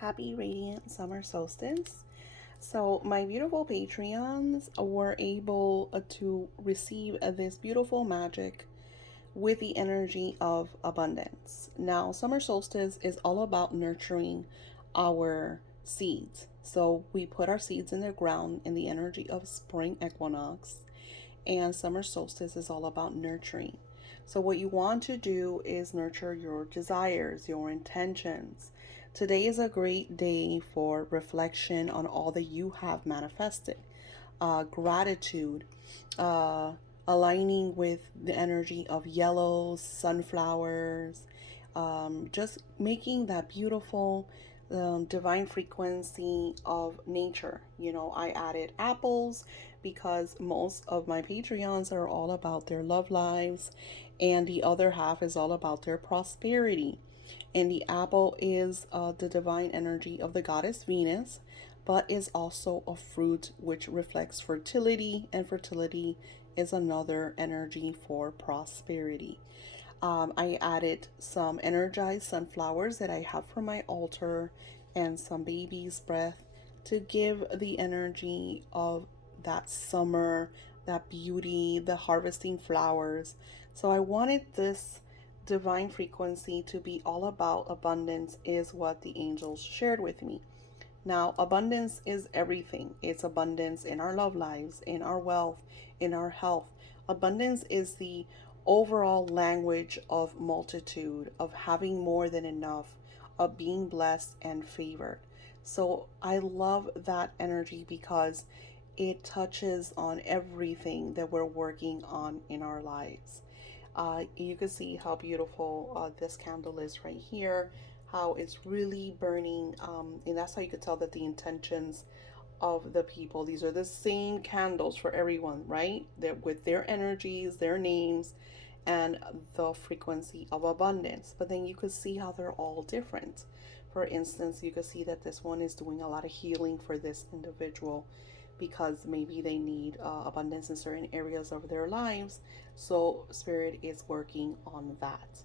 Happy radiant summer solstice. So, my beautiful Patreons were able to receive this beautiful magic with the energy of abundance. Now, summer solstice is all about nurturing our seeds. So, we put our seeds in the ground in the energy of spring equinox, and summer solstice is all about nurturing. So, what you want to do is nurture your desires, your intentions. Today is a great day for reflection on all that you have manifested, gratitude, uh, aligning with the energy of yellows, sunflowers, just making that beautiful divine frequency of nature. I added apples because most of my Patreons are all about their love lives, and the other half is all about their prosperity. And the apple is the divine energy of the goddess Venus, but is also a fruit which reflects fertility, and fertility is another energy for prosperity. I added some energized sunflowers that I have for my altar and some baby's breath to give the energy of that summer, that beauty, the harvesting flowers. So I wanted this divine frequency to be all about abundance, is what the angels shared with me. Now, abundance is everything. It's abundance in our love lives, in our wealth, in our health. Abundance is the overall language of multitude, of having more than enough, of being blessed and favored. So I love that energy because it touches on everything that we're working on in our lives. You can see how beautiful this candle is right here, how it's really burning, and that's how you could tell that the intentions of the people, these are the same candles for everyone, right? They're with their energies, their names, and the frequency of abundance. But then you could see how they're all different. For instance, you could see that this one is doing a lot of healing for this individual because maybe they need abundance in certain areas of their lives. So, Spirit is working on that.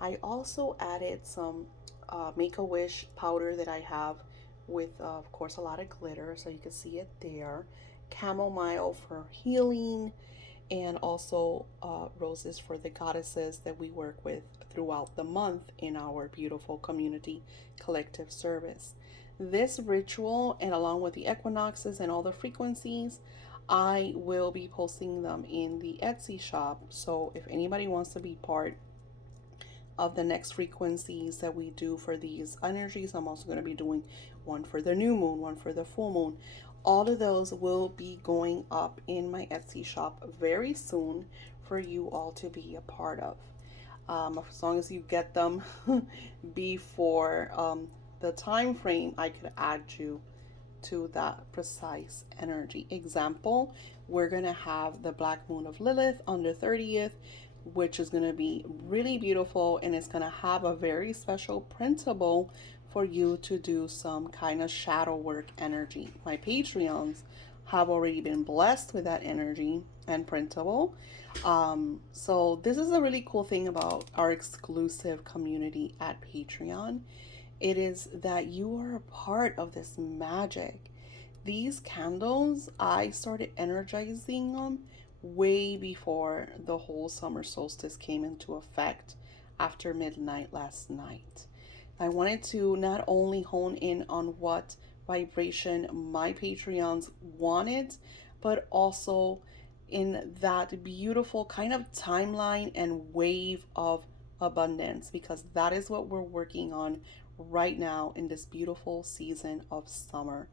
I also added some Make a Wish powder that I have with, of course, a lot of glitter, so you can see it there. Chamomile for healing, and also roses for the goddesses that we work with throughout the month in our beautiful community collective service. This ritual, and along with the equinoxes and all the frequencies, I will be posting them in the Etsy shop. So if anybody wants to be part of the next frequencies that we do for these energies, I'm also going to be doing one for the new moon, one for the full moon. All of those will be going up in my Etsy shop very soon for you all to be a part of. As long as you get them before the time frame, I could add you to that precise energy. Example, we're going to have the Black Moon of Lilith on the 30th, which is going to be really beautiful, and it's going to have a very special printable for you to do some kind of shadow work energy. My Patreons have already been blessed with that energy and printable. So this is a really cool thing about our exclusive community at Patreon. It is that you are a part of this magic. These candles, I started energizing them way before the whole summer solstice came into effect after midnight last night. I wanted to not only hone in on what vibration my Patreons wanted, but also in that beautiful kind of timeline and wave of abundance, because that is what we're working on right now in this beautiful season of summer.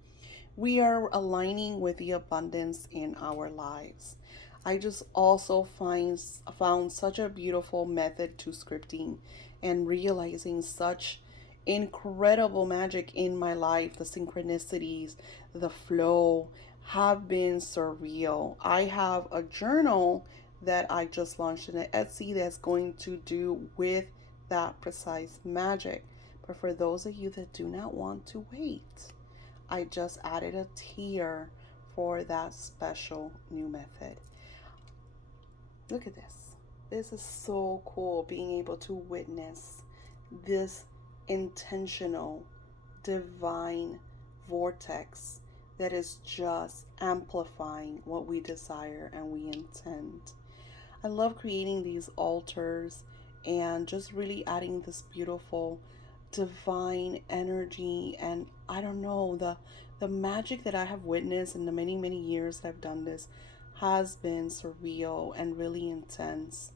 We are aligning with the abundance in our lives. I just also found such a beautiful method to scripting and realizing such incredible magic in my life. The synchronicities, the flow have been surreal. I have a journal that I just launched in Etsy that's going to do with that precise magic. But for those of you that do not want to wait, I just added a tier for that special new method. Look at this. This is so cool, being able to witness this intentional divine vortex that is just amplifying what we desire and we intend. I love creating these altars and just really adding this beautiful divine energy, and I don't know, the magic that I have witnessed in the many years that I've done this has been surreal and really intense,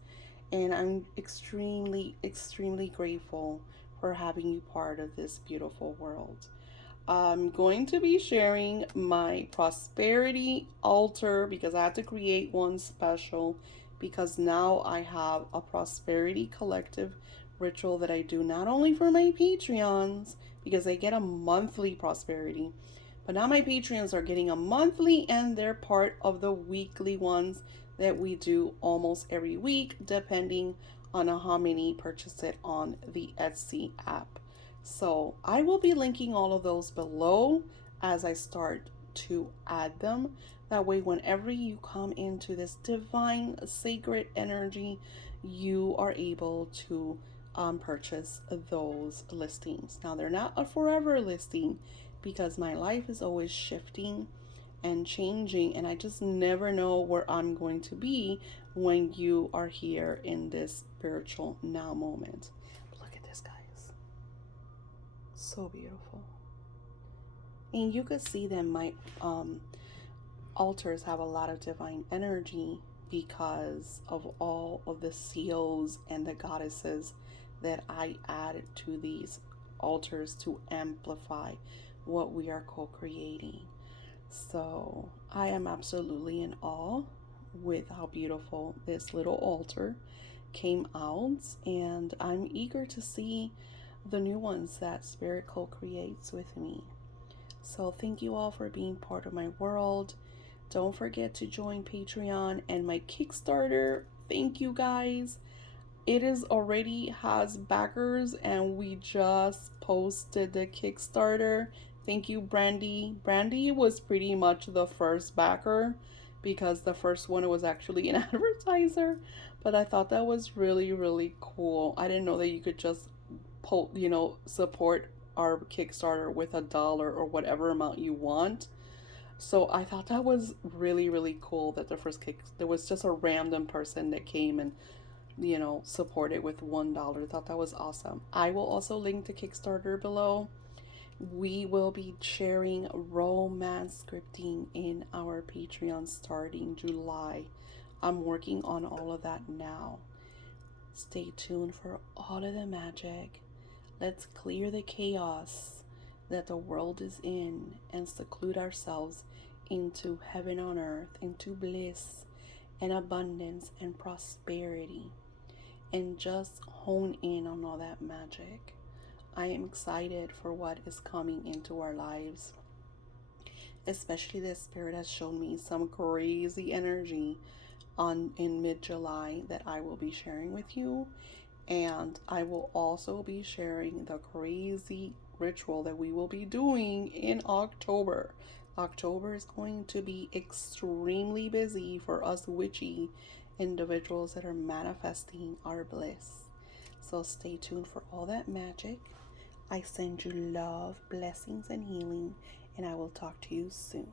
and I'm extremely grateful for having you part of this beautiful world. I'm going to be sharing my prosperity altar because I had to create one special, because now I have a prosperity collective ritual that I do not only for my Patreons, because they get a monthly prosperity, but now my Patreons are getting a monthly and they're part of the weekly ones that we do almost every week, depending on how many purchase it on the Etsy app. So I will be linking all of those below as I start to add them. That way, whenever you come into this divine sacred energy, you are able to purchase those listings. Now, they're not a forever listing because my life is always shifting and changing, and I just never know where I'm going to be when you are here in this spiritual now moment. Look at this, guys. So beautiful. And you could see that my altars have a lot of divine energy because of all of the seals and the goddesses that I added to these altars to amplify what we are co-creating. So I am absolutely in awe with how beautiful this little altar came out, and I'm eager to see the new ones that Spirit co-creates with me. So thank you all for being part of my world. Don't forget to join Patreon and my Kickstarter. Thank you, guys. It is already has backers, and we just posted the Kickstarter. Thank you, Brandy. Brandy was pretty much the first backer because the first one was actually an advertiser, but I thought that was really cool. I didn't know that you could just support our Kickstarter with $1 or whatever amount you want. So I thought that was really cool that there was just a random person that came and supported with $1. I thought that was awesome. I will also link the Kickstarter below. We will be sharing romance scripting in our Patreon starting July. I'm working on all of that now. Stay tuned for all of the magic. Let's clear the chaos that the world is in and seclude ourselves into heaven on earth, into bliss and abundance and prosperity, and just hone in on all that magic. I am excited for what is coming into our lives, especially that Spirit has shown me some crazy energy in mid-July that I will be sharing with you. And I will also be sharing the crazy ritual that we will be doing in October. October is going to be extremely busy for us witchy individuals that are manifesting our bliss. So stay tuned for all that magic. I send you love, blessings, and healing, and I will talk to you soon.